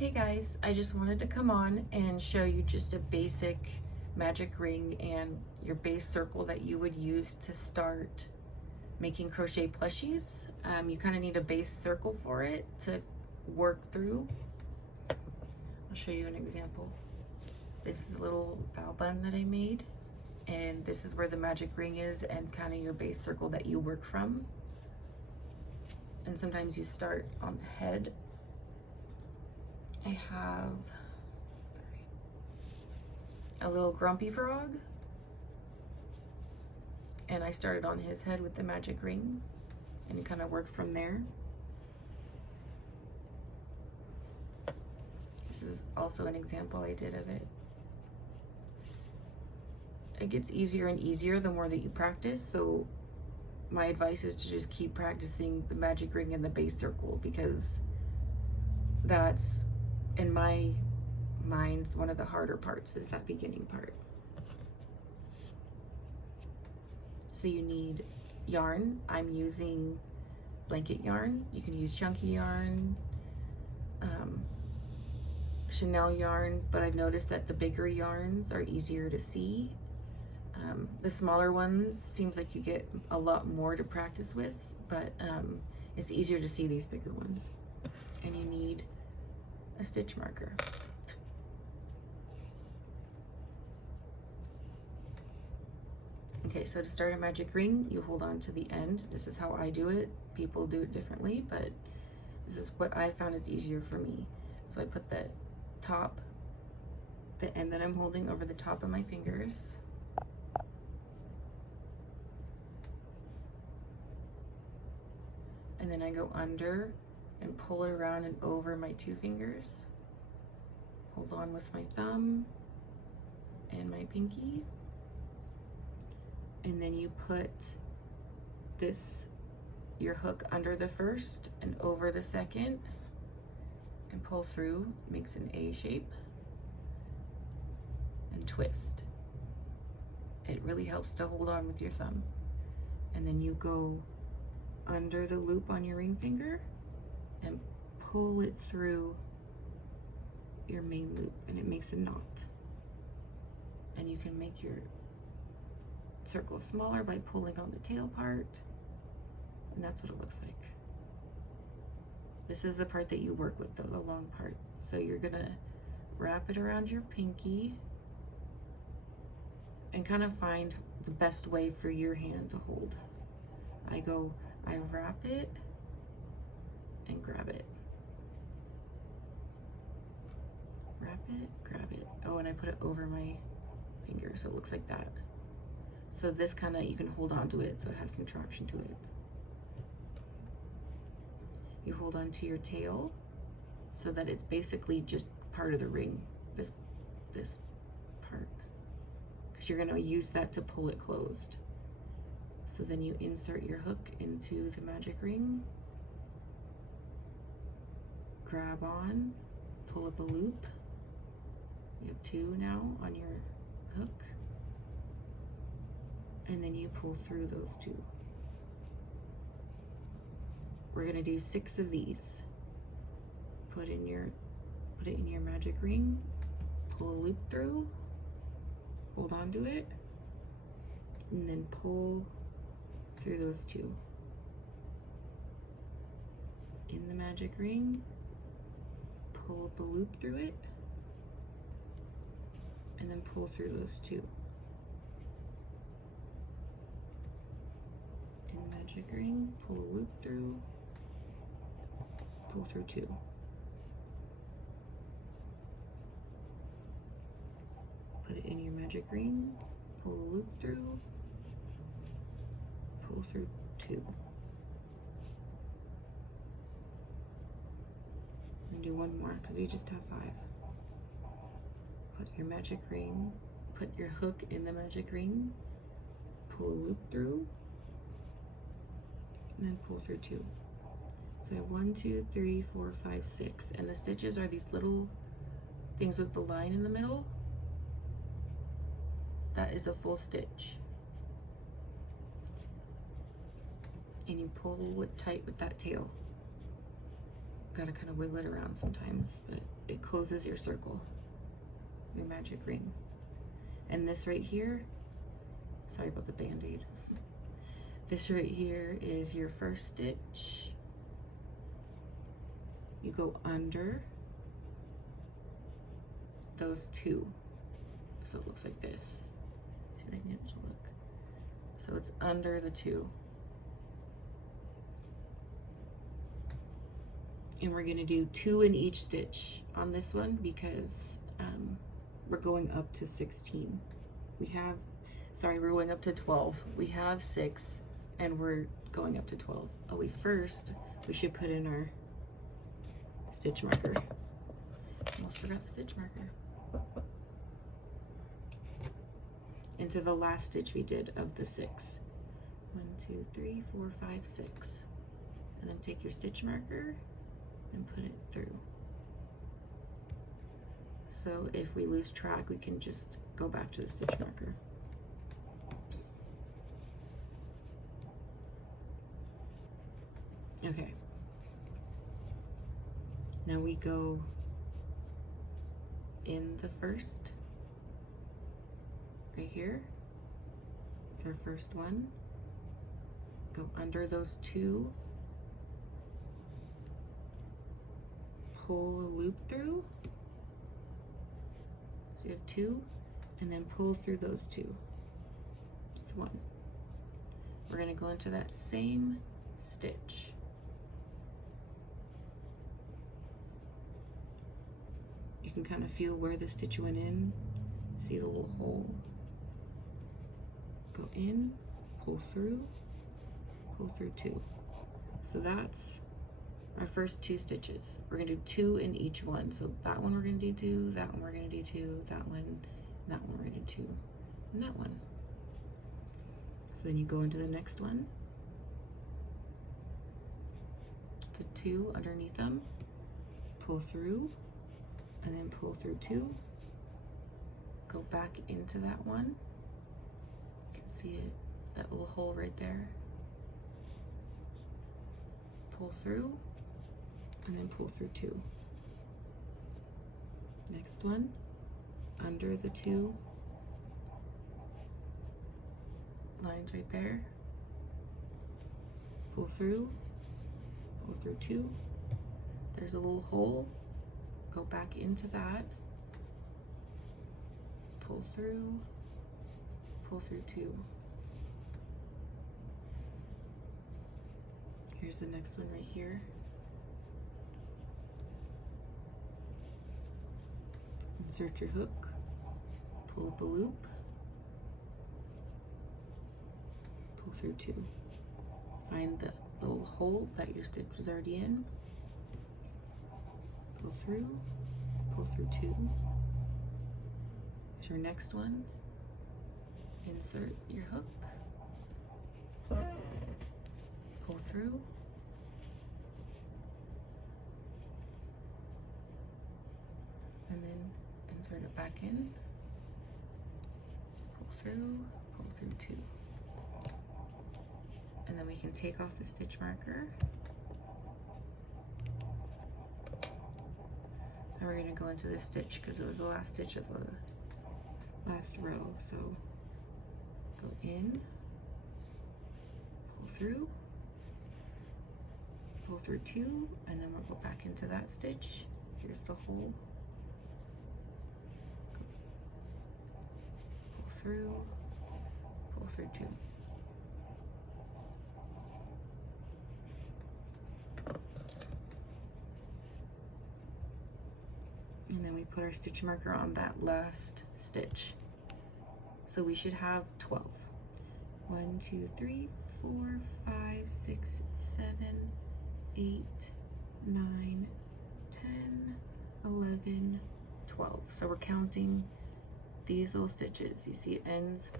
Hey guys, I just wanted to come on and show you just a basic magic ring and your base circle that you would use to start making crochet plushies. You kind of need a base circle for it to work through. I'll show you an example. This is a little bow bun that I made, and this is where the magic ring is and kind of your base circle that you work from. And sometimes you start on the head. I have a little grumpy frog, and I started on his head with the magic ring, and you kind of work from there. This is also an example I did of it. It gets easier and easier the more that you practice, so my advice is to just keep practicing the magic ring and the base circle, because that's, in my mind, one of the harder parts is that beginning part. So you need yarn. I'm using blanket yarn. You can use chunky yarn, Chanel yarn, but I've noticed that the bigger yarns are easier to see. The smaller ones seems like you get a lot more to practice with, but it's easier to see these bigger ones. And you need a stitch marker. Okay, so to start a magic ring, you hold on to the end. This is how I do it. People do it differently, but this is what I found is easier for me. So I put the end that I'm holding over the top of my fingers. And then I go under and pull it around and over my two fingers. Hold on with my thumb and my pinky. And then you put your hook under the first and over the second and pull through, makes an A shape, and twist. It really helps to hold on with your thumb. And then you go under the loop on your ring finger and pull it through your main loop, and it makes a knot. And you can make your circle smaller by pulling on the tail part, and that's what it looks like. This is the part that you work with, though, the long part. So you're gonna wrap it around your pinky and kind of find the best way for your hand to hold. I wrap it and grab it. Wrap it, grab it. Oh, and I put it over my finger, so it looks like that. So this kind of, you can hold on to it so it has some traction to it. You hold on to your tail so that it's basically just part of the ring, this part, because you're gonna use that to pull it closed. So then you insert your hook into the magic ring, grab on, pull up a loop. You have two now on your hook, and then you pull through those two. We're gonna do 6 of these. Put it in your magic ring, pull a loop through, hold on to it, and then pull through those two. In the magic ring, pull up a loop through it, and then pull through those two. In the magic ring, pull a loop through, pull through two. Put it in your magic ring, pull a loop through, pull through two. And do one more because we just have 5. Put your magic ring, put your hook in the magic ring, pull a loop through, and then pull through 2. So I have 1, 2, 3, 4, 5, 6, and the stitches are these little things with the line in the middle. That is a full stitch. And you pull it tight with that tail. Gotta kind of wiggle it around sometimes, but it closes your circle, your magic ring. And this right here, sorry about the band-aid. This right here is your first stitch. You go under those two. So it looks like this. See if I can get it to look. So it's under the two. And we're gonna do 2 in each stitch on this one because we're going up to 16. We're going up to 12. We have 6 and we're going up to 12. Oh, we should put in our stitch marker. Almost forgot the stitch marker. Into the last stitch we did of the 6. 1, 2, 3, 4, 5, 6. And then take your stitch marker and put it through. So if we lose track, we can just go back to the stitch marker. Okay. Now we go in the first, right here. It's our first one. Go under those 2. Pull a loop through. So you have 2, and then pull through those 2. It's 1. We're gonna go into that same stitch. You can kind of feel where the stitch went in. See the little hole? Go in, pull through 2. So that's our first 2 stitches. We're gonna do 2 in each one. So that one we're gonna do 2, that one we're gonna do 2, that one we're gonna do 2, and that one. So then you go into the next one, the 2 underneath them, pull through, and then pull through 2, go back into that one. You can see it, that little hole right there. Pull through, and then pull through 2. Next one, under the 2 lines right there. Pull through 2. There's a little hole. Go back into that. Pull through 2. Here's the next one right here. Insert your hook, pull up a loop, pull through 2. Find the little hole that your stitch was already in, pull through 2. Here's your next one. Insert your hook, pull through, and then insert it back in, pull through 2. And then we can take off the stitch marker. And we're gonna go into this stitch because it was the last stitch of the last row. So go in, pull through 2, and then we'll go back into that stitch. Here's the hole. Pull through 2. And then we put our stitch marker on that last stitch. So we should have 12. 1, 2, 3, 4, 5, 6, 7, 8, 9, 10, 11, 12. So we're counting these little stitches. You see it ends,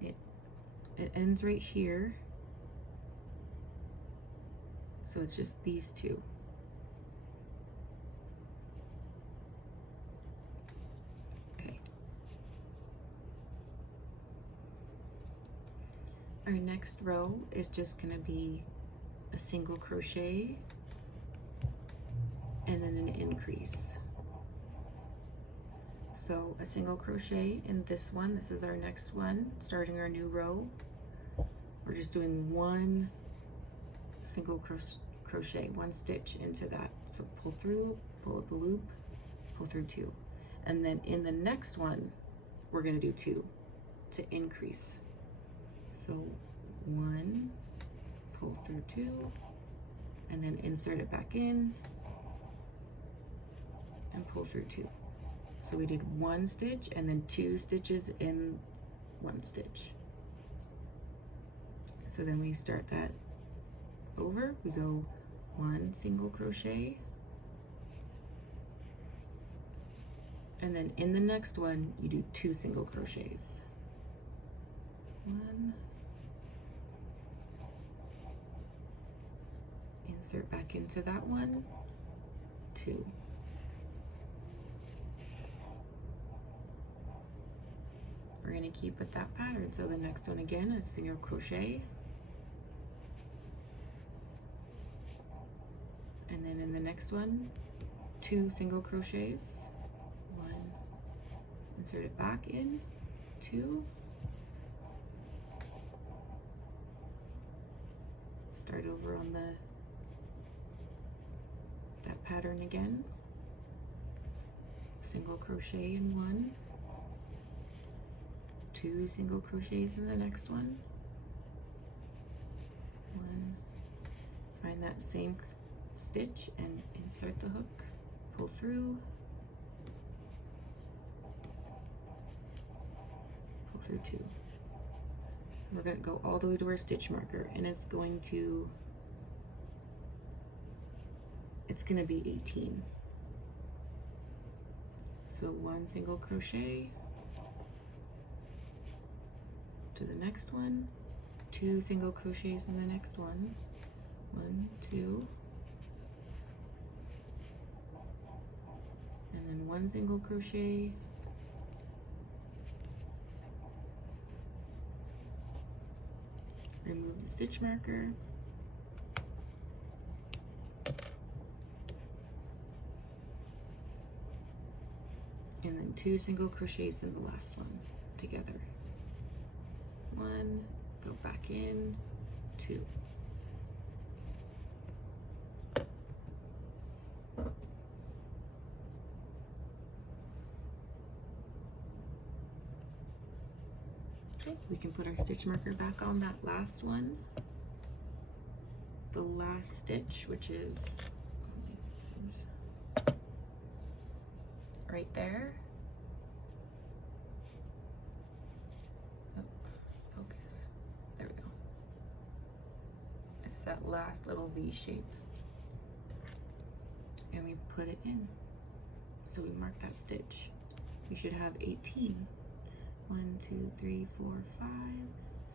it ends right here. So it's just these 2. Okay. Our next row is just gonna be a single crochet and then an increase. So a single crochet in this one. This is our next one, starting our new row. We're just doing one single crochet, one stitch into that. So pull through, pull up a loop, pull through 2. And then in the next one, we're gonna do 2 to increase. So 1, pull through 2, and then insert it back in and pull through 2. So we did 1 stitch and then 2 stitches in 1 stitch. So then we start that over. We go 1 single crochet, and then in the next one you do 2 single crochets. 1, insert back into that one, 2. We're going to keep with that pattern. So the next one again, a single crochet, and then in the next one, 2 single crochets, 1, insert it back in, 2, start over on that pattern again, single crochet in 1, 2 single crochets in the next one, 1, find that same stitch and insert the hook, pull through, pull through 2. We're going to go all the way to our stitch marker, and it's going to be 18. So 1 single crochet to the next one, 2 single crochets in the next one, 1, 2, and then 1 single crochet, remove the stitch marker, and then 2 single crochets in the last one together. 1, go back in, 2. Okay, we can put our stitch marker back on that last one. The last stitch, which is right there. Oh, focus. There we go. It's that last little V shape. And we put it in. So we mark that stitch. You should have 18. 1, 2, 3, 4, 5,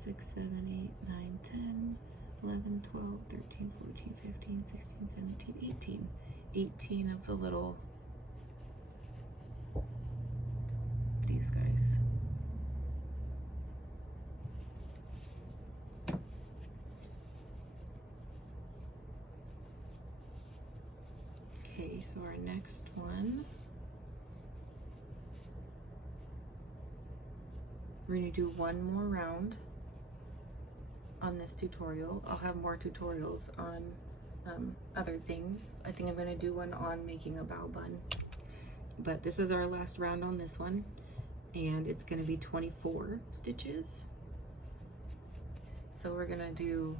6, 7, 8, 9, 10, 11, 12, 13, 14, 15, 16, 17, 18. 18 of the little, these guys. Okay, so our next one, we're going to do one more round on this tutorial. I'll have more tutorials on other things. I think I'm going to do one on making a bow bun, but this is our last round on this one, and it's going to be 24 stitches. So we're going to do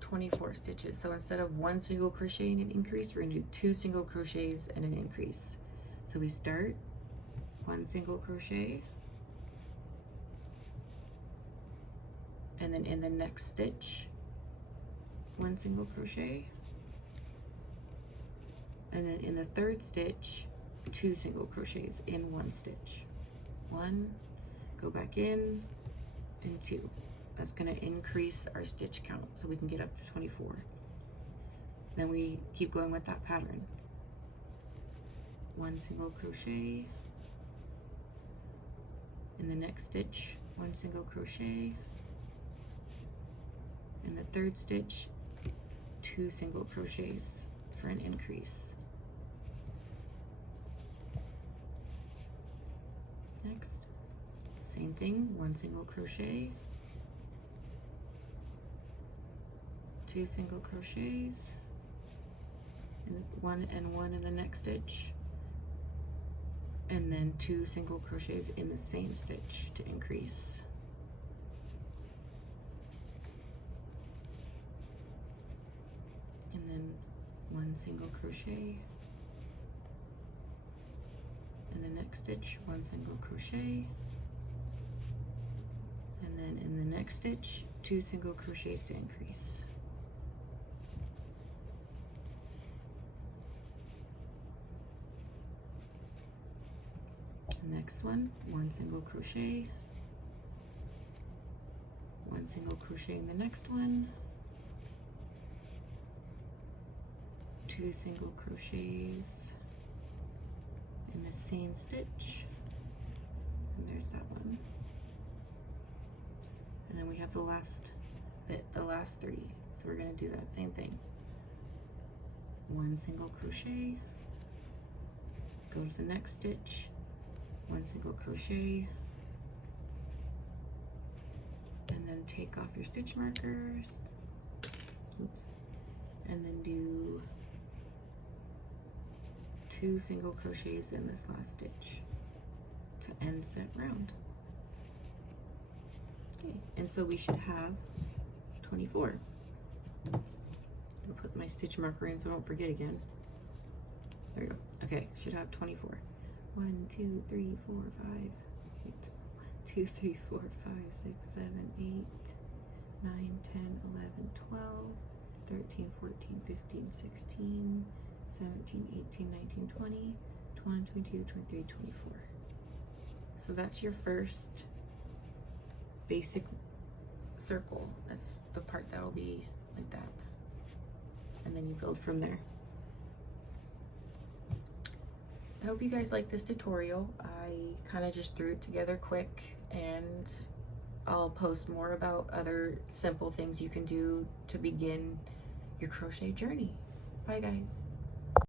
24 stitches. So instead of 1 single crochet and an increase, we're going to do 2 single crochets and an increase. So we start 1 single crochet, and then in the next stitch 1 single crochet, and then in the third stitch 2 single crochets in 1 stitch. 1, go back in, and 2. That's going to increase our stitch count so we can get up to 24. Then we keep going with that pattern. 1 single crochet, in the next stitch 1 single crochet, in the third stitch 2 single crochets for an increase. Next, same thing, 1 single crochet, 2 single crochets, and 1 and 1 in the next stitch, and then 2 single crochets in the same stitch to increase. And then 1 single crochet, in the next stitch 1 single crochet, and then in the next stitch 2 single crochets to increase. Next one, 1 single crochet, 1 single crochet in the next one, 2 single crochets in the same stitch, and there's that one. And then we have the last bit, the last 3. So we're gonna do that same thing. 1 single crochet, go to the next stitch, 1 single crochet, and then take off your stitch markers. Oops. And then do 2 single crochets in this last stitch to end that round. Okay, and so we should have 24. I'll put my stitch marker in so I don't forget again. There we go. Okay, should have 24. 1, 2, 3, 4, 5, 2, 3, 4, 5, 6, 7, 8, 9, 10, 11, 12, 13, 14, 15, 16, 17, 18, 19, 20, 21, 22, 23, 24. So that's your first basic circle. That's the part that'll be like that. And then you build from there. I hope you guys like this tutorial. I kind of just threw it together quick, and I'll post more about other simple things you can do to begin your crochet journey. Bye guys.